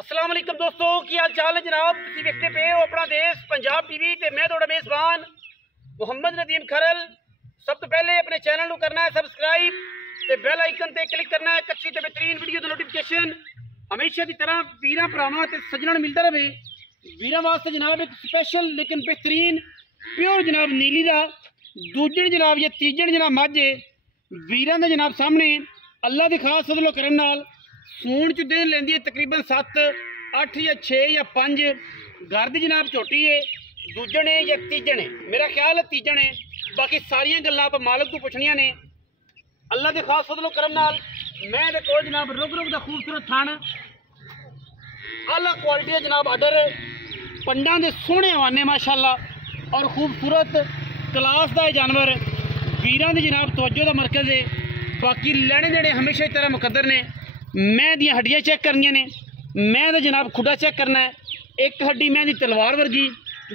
अस्सलाम वालेकुम दोस्तों, की हाल चाल है जनाब। तुसीं वेखदे पे हो अपना देश पंजाब टीवी ते मैं तुहाडा मेज़बान मुहम्मद नदीम खरल। सब तो पहले अपने चैनल को करना है सबसक्राइब ते बेल आइकन ते क्लिक करना है अच्छी ते बेहतरीन वीडियो दी नोटिफिकेशन हमेशा की तरह वीरां भरावां ते सज्जणां नूं मिलदा रहे। वीरां वास्ते जनाब एक स्पेशल लेकिन बेहतरीन प्योर जनाब नीली दा दूजण जनाब या तीजण जनाब मझ वीरां दे जनाब सामने अल्लाह दे खास फजलो करन नाल सूण च दिन लेंदी है तकरीबन 7, 8 या 6 या 5 घर दी जनाब झोटी है। दूजण है या तीजण है, मेरा ख्याल है तीजण है। बाकी सारियां गल्लां आप मालक तो पुछनियां ने। अल्लाह दे खास फजलो करम नाल मैं दे कोल जनाब रुग रुग दा खूबसूरत थान आला क्वालिटी है जनाब आर्डर पंडा दे सोहने हवाने माशाअल्लाह और खूबसूरत क्लास दा जानवर वीरां दी जनाब तवज्जो दा मरकज़ है। बाकी लैने देने हमेशा ही तरह मुकद्दर ने। मैं दियां हड्डियां चेक करनियां ने, मैं तो जनाब खुदा चेक करना है। एक हड्डी मैं दी तलवार वर्गी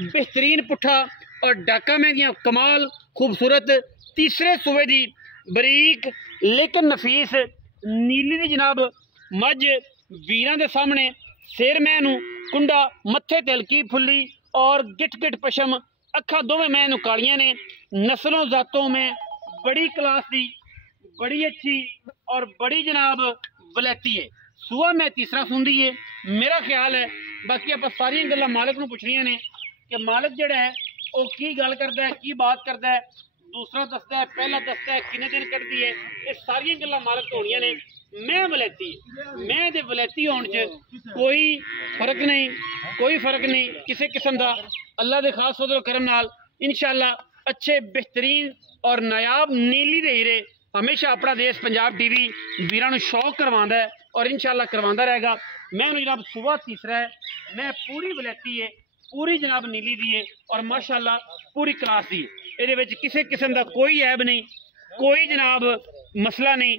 बेहतरीन पुट्ठा और डाका मैं दियां कमाल खूबसूरत तीसरे सूबे दी बरीक लेकिन नफीस नीली दी जनाब मझ वीरां दे सामने सिर मैनू कुंडा मत्थे ते हल्की फुल्ली और गिट गिट पशम अखा दोवें मैनू कालियां ने। नस्लों जातों में बड़ी क्लास दी बड़ी अच्छी और बड़ी जनाब वलैती है। सूआ मैं तीसरा सुनदी है मेरा ख्याल है। बाकी आप सारियां गल्लां मालिक नूं पुछनियां ने कि मालिक जिहड़ा है वो की गल करदा है, की बात करदा है, दूसरा दसदा है, पहला दसदा है, किन्ने दिन कटदी है, ये सारियां गल्लां मालिक तो होणियां ने। मैं वलैती मैं दे वलैती होण च कोई फर्क नहीं, कोई फर्क नहीं किसी किस्म दा। अल्लाह दे खास फजल करम नाल इंशाअल्लाह अच्छे बेहतरीन और नायाब नीली दे हीरे हमेशा अपना देश पंजाब टीवी वीरां नूं शौक करवांदा है और इंशाअल्लाह करवांदा रहेगा। मैं जनाब सुबह तीसरा है, मैं पूरी वलैती है, पूरी जनाब नीली दी है और माशाअल्लाह पूरी क्लास दी है। ये किसी किस्म का कोई ऐब नहीं, कोई जनाब मसला नहीं,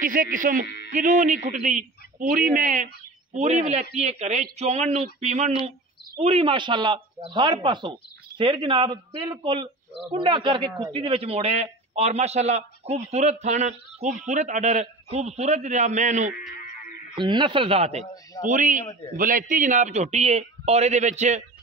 किसी किस्म किदों नहीं खुटदी। पूरी मैं पूरी वलैती है, घरे चोवन नूं पीवन नूं पूरी माशाअल्लाह हर पासों। सिर जनाब बिल्कुल कुंडा करके खुट्टी दे विच मोड़े है और माशाअल्लाह खूबसूरत थन, खूबसूरत आर्डर, खूबसूरत जनाब मैनू नस्ल जात है। पूरी वलैती जनाब झोटी है और ये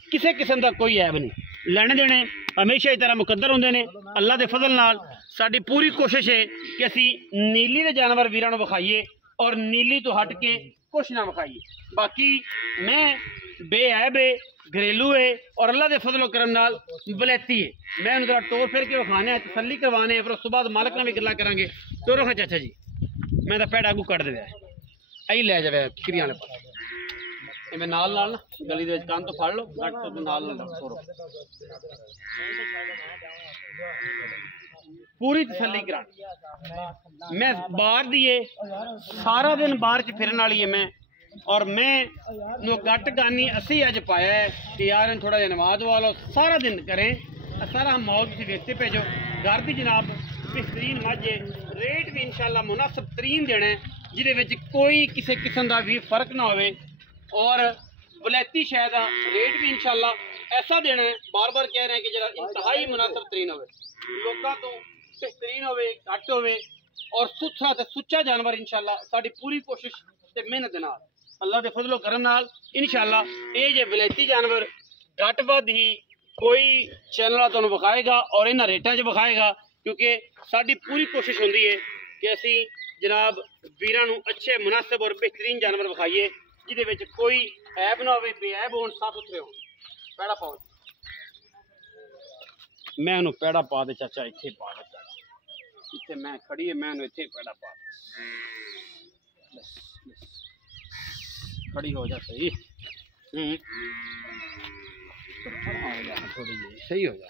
किसी किस्म का कोई ऐब नहीं। लैने देने हमेशा ही तरह मुकद्दर होंदे ने। अल्लाह के फजल नाल साडी पूरी कोशिश है कि असी नीली दे जानवर वीरां नूं विखाईए और नीली तो हट के कुछ ना विखाईए। बाकी मैं बेऐब है, घरेलू है और अल्लाह के फजलो करम नाल वलैती है। मैं उन्हें टोर फिर के विखाने है, तसल्ली करवाने, फिर उस तो बाद मालक नाल भी गल्लां करांगे। तो रखा चाचा जी मैं तो पैड़ा अगू कट दे आई लै जावे खीरियां वाले पास इवें नाल नाल ना गली दे कान तो फड़ लो गट तो नाल नाल तोरो पूरी तसल्ली करा। मैं बाहर दी है सारा दिन बाहर च फिरन वाली है मैं और मैं गट गानी असी अज पाया है कि यार थोड़ा जहा नमाज वालो सारा दिन करें। सारा हम मौत से देखते भेजो घर की जनाब बेहतरीन मझ रेट भी इंशाल्लाह मुनासिब तरीन देना है जिहदे कोई किसी किस्म का भी फर्क ना हो और वलैती शह का रेट भी इंशाल्लाह ऐसा देना है। बार बार कह रहे हैं कि जरा इंतहाई मुनासिब तरीन हो लोगों तो बेहतरीन हो घट हो और सुथरा तो सुच्चा जानवर इंशाल्लाह साड़ी पूरी कोशिश ते मेहनत नाल अल्लाह के फजलो करम नाल इंशाल्लाह ये जे वलैती जानवर घट वध ही कोई चैनल तुहानूं विखाएगा और इन्हां रेटां च विखाएगा क्योंकि साड़ी पूरी कोशिश होंदी है कि असी जनाब वीरां नूं अच्छे मुनासिब और बेहतरीन जानवर विखाईए जिहदे विच कोई ऐब ना होवे, बेऐब होण, साफ सुथरे होण। पैड़ा पाओ मैं उन्होंने पैड़ा पा दे चाचा इत्थे पा दे चाचा इत्थे मैं खड़ी है मैं इत्थे पैड़ा पा खड़ी हो जा सही थोड़ी जी सही हो जा।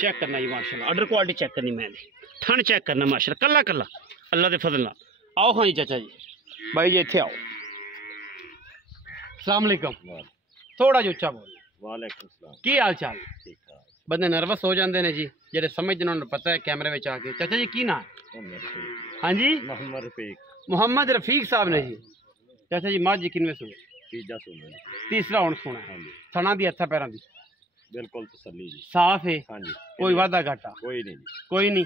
चेक करना जी माशाल्लाह आर्डर क्वालिटी चेक करनी मैंने ठंड चेक करना माशाल्लाह कला कला अल्लाह के फजल नाल। आओ हाँ जी चाचा जी भाई जी इत्थे आओ। अस्सलाम वालेकुम थोड़ा जो उच्चा बोल। वालेकुम सलाम की हाल चाल? ठीक ठाक बंदे नर्वस हो जाते हैं जी जेडे समझते उन्होंने पता है कैमरे में आके। चाचा जी की नाम? हाँ जी मोहम्मद रफीक मोहम्मद रफीक साहब ने जी। चाचा जी मझ किनवे सूए? तीजा सुना तीसरा हुण सोना थना दी हत्था पैरों की बिल्कुल तसल्ली जी साफ है हाँ जी कोई वादा घाटा कोई नहीं कोई नहीं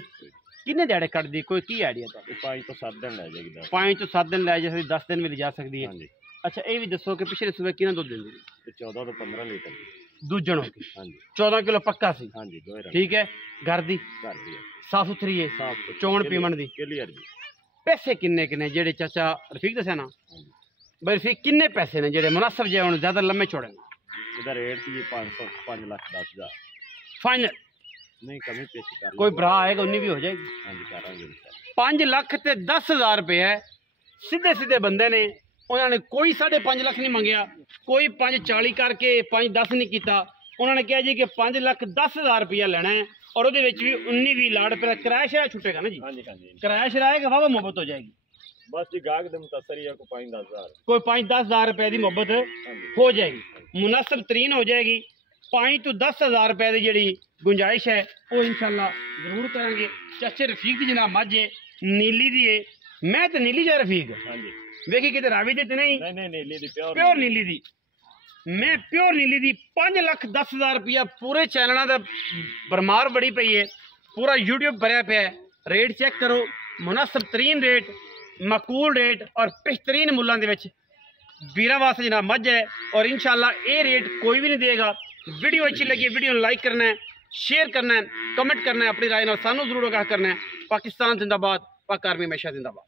ਕਿੰਨੇ ਦਿਹਾੜੇ ਕੱਢਦੀ ਕੋਈ ਕੀ ਆਈਡੀਆ ਤਾਂ ਇਹ 5 ਤੋਂ 7 ਦਿਨ ਲੈ ਜਾਏਗੀ 5 ਤੋਂ 7 ਦਿਨ ਲੈ ਜਾ ਸਕਦੀ 10 ਦਿਨ ਵੀ ਲਿਜਾ ਸਕਦੀ ਹੈ ਹਾਂਜੀ ਅੱਛਾ ਇਹ ਵੀ ਦੱਸੋ ਕਿ ਪਿਛਲੇ ਸੂਬੇ ਕਿੰਨਾ ਦੁੱਧ ਦਿੰਦੀ ਤੇ 14 ਤੋਂ 15 ਲੀਟਰ ਦੀ। ਦੂਜਣ ਹੋ ਗਈ ਹਾਂਜੀ 14 ਕਿਲੋ ਪੱਕਾ ਸੀ ਹਾਂਜੀ ਦੋਏ ਰੰਗ ਠੀਕ ਹੈ ਘਰ ਦੀ ਘਰ ਦੀ ਹੈ ਸਾਫ ਸੁਥਰੀ ਹੈ ਸਾਫ ਚੋਣ ਪੀਵਣ ਦੀ ਕਲੀਅਰ ਜੀ ਪੈਸੇ ਕਿੰਨੇ ਕਿੰਨੇ ਜਿਹੜੇ ਚਾਚਾ ਰਫੀਕ ਦੱਸਿਆ ਨਾ ਹਾਂਜੀ ਬਈ ਰਫੀਕ ਕਿੰਨੇ ਪੈਸੇ ਨੇ ਜਿਹੜੇ ਮੁਨਾਸਬ ਜਿਹੇ ਹੋਣ ਜ਼ਿਆਦਾ ਲੰਮੇ ਚੌੜੇ ਨੇ ਇਹਦਾ ਰੇਟ ਸੀ 5 ਲੱਖ 10 ਹਜ਼ਾਰ ਫਾਈਨਲ ਨਹੀਂ ਕਮੀ ਪੇਸ਼ੀ ਕਰ ਕੋਈ ਭਰਾ ਆਏਗਾ ਉਨੀ ਵੀ ਹੋ ਜਾਏਗੀ ਹਾਂਜੀ ਕਰਾਂਗੇ ਇਨਸ਼ਾਅੱਲਾ। 5 ਲੱਖ ਤੇ 10,000 ਰੁਪਏ ਹੈ ਸਿੱਧੇ ਸਿੱਧੇ ਬੰਦੇ ਨੇ ਉਹਨਾਂ ਨੇ ਕੋਈ 5.5 ਲੱਖ ਨਹੀਂ ਮੰਗਿਆ ਕੋਈ 5.40 ਕਰਕੇ 5.10 ਨਹੀਂ ਕੀਤਾ ਉਹਨਾਂ ਨੇ ਕਿਹਾ ਜੀ ਕਿ 5 ਲੱਖ 10,000 ਰੁਪਇਆ ਲੈਣਾ ਹੈ ਔਰ ਉਹਦੇ ਵਿੱਚ ਵੀ 19-20 ਲਾੜ ਰੁਪਏ ਕਿਰਾਇਆ ਸ਼ਰਾਇਆ ਛੁੱਟੇਗਾ ਨਾ ਜੀ ਹਾਂਜੀ ਹਾਂਜੀ ਕਿਰਾਇਆ ਸ਼ਰਾਇਆ ਕਿ ਵਾਵਾ ਮੁਹੱਬਤ ਹੋ ਜਾਏਗੀ ਬਸ ਜੀ ਗਾਹਕ ਦੇ ਮੁਤਾਸਰ ਹੀ ਆ ਕੋਈ 5-10 ਹਜ਼ਾਰ ਕੋਈ 5-10,000 ਰੁਪਏ ਦੀ ਮੁਹੱਬਤ ਹਾਂਜੀ ਹੋ ਜਾਏਗੀ ਮੁਨਾਸਬ ਤਰੀਨ ਹੋ ਜਾਏਗੀ 5 ਤੋਂ 10,000 ਰੁਪਏ ਦੀ ਜਿਹੜੀ ਗੁੰਜਾਇਸ਼ ਹੈ ਉਹ ਇਨਸ਼ਾਅੱਲਾ ਜ਼ਰੂਰ ਕਰਾਂਗੇ ਚਾਚੇ ਰਫੀਕ ਦੀ ਜਨਾਬ ਮੱਝ ਹੈ ਨੀਲੀ ਦੀ ਹੈ ਮੈਂ ਤੇ ਨੀਲੀ ਜਾ ਰਫੀਕ ਹਾਂਜੀ ਵੇਖੀ ਕਿਤੇ ਰਾਵੀ ਦੇ ਤੇ ਨਹੀਂ ਨਹੀਂ ਨੀਲੀ ਦੀ ਪਿਓਰ ਨੀਲੀ ਦੀ ਮੈਂ ਪਿਓਰ ਨੀਲੀ ਦੀ 5,10,000 ਰੁਪਇਆ ਪੂਰੇ ਚੈਨਲਾਂ ਦਾ ਬਰਮਾਰ ਬੜੀ ਪਈ ਹੈ ਪੂਰਾ YouTube ਭਰਿਆ ਪਿਆ ਹੈ ਰੇਟ ਚੈੱਕ ਕਰੋ ਮੁਨਾਸਬ ਤਰੀਨ ਰੇਟ ਮਕੂਲ ਰੇਟ ਔਰ ਬਿਹਤਰੀਨ ਮੁੱਲਾਂ ਦੇ ਵਿੱਚ ਵੀਰਾਂ ਵਾਸਤੇ ਜਨਾਬ ਮੱਝ ਹੈ ਔਰ ਇਨਸ਼ਾਅੱਲਾ ਇਹ ਰੇਟ ਕੋਈ ਵੀ ਨਹੀਂ ਦੇਗਾ वीडियो अच्छी लगी वीडियो को लाइक करना है शेयर करना है कमेंट करना है अपनी राय सानू जरूर आगाह करना है पाकिस्तान जिंदाबाद पाक आर्मी हमेशा जिंदाबाद।